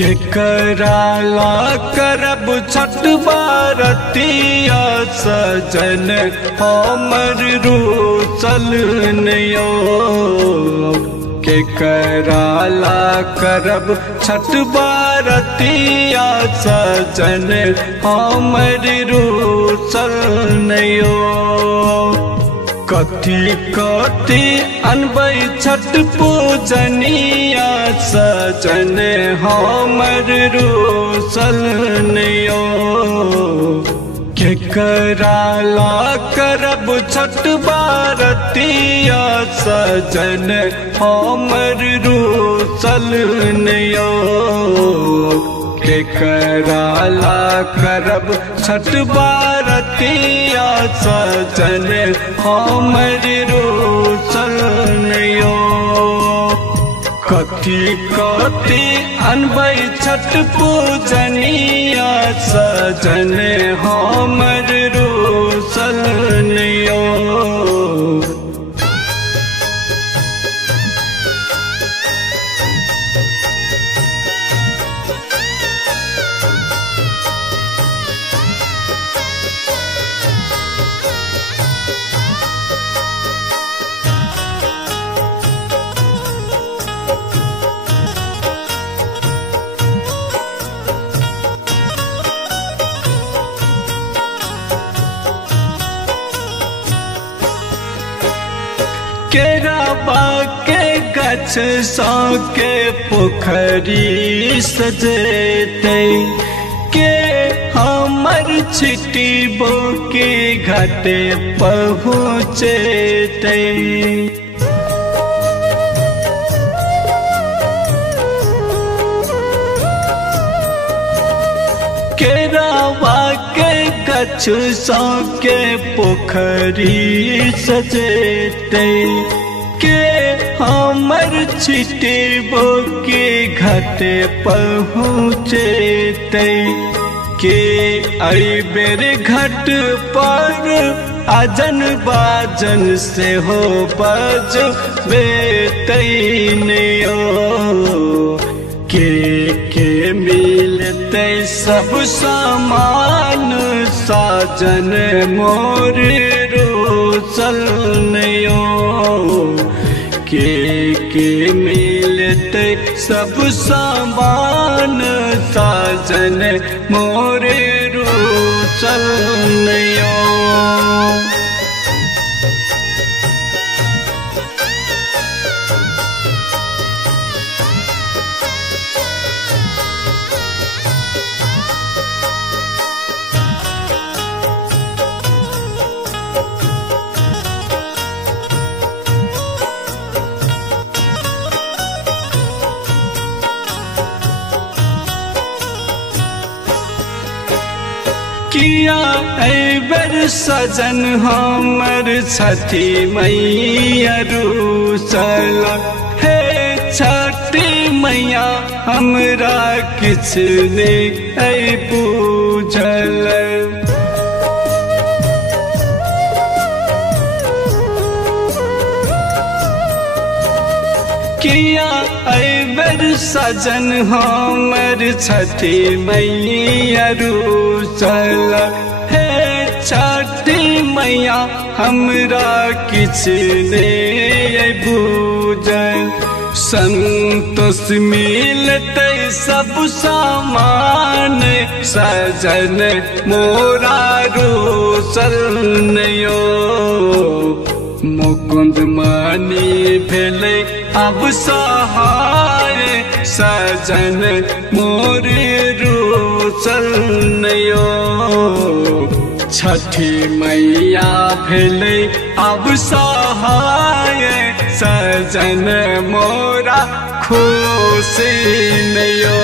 केकराला करब छठ बारतिया सजन हमर रूसल नयो। केकराला करब छठ बारतिया सजन हमर रूसल नयो। कथी कथी अनबै छठ पूजनिया सजन हमर रूसल नयो। केकराला करब छठ बारतिया सजन हमर रूसल नयो। केकराला करब छठ बारतिया सजन हमर रूसल नयो। कथी कथी अनबै छठ पूजनिया सजन हमर रूसल नयो। केरावा के गछ सा के पोखरी सजेते के हमर छिटी बो के घाटे पहुँचते। केरावा के गछ सा के पोखरी सजेते के हमर छिटे बो के घाटे पहुँचते। के आई बेर घाट पर आजन बाजन से हो बज बेतैनियो। के मिलते सब सामान साजन मोर रूसल नयो। के मिलते सब सामान साजन मोर रूसल नयो। किया ऐबर सजन हमर छठी मैया रूसल। हे छठी मैया हमरा किछ नहीं बूझल। किया ऐबर सजन हमर छठी मैया रूसल। हे छठी मैया हमरा किछ नहीं बूझल। संतोष मिलते सब सामान सजन मोरा रूसल नयो। मुकुंद मानी भेले अब सहाय सजन मोर रूसल नयो। छठी मैया भेले अब सहाय सजन मोरा खुशी नयो।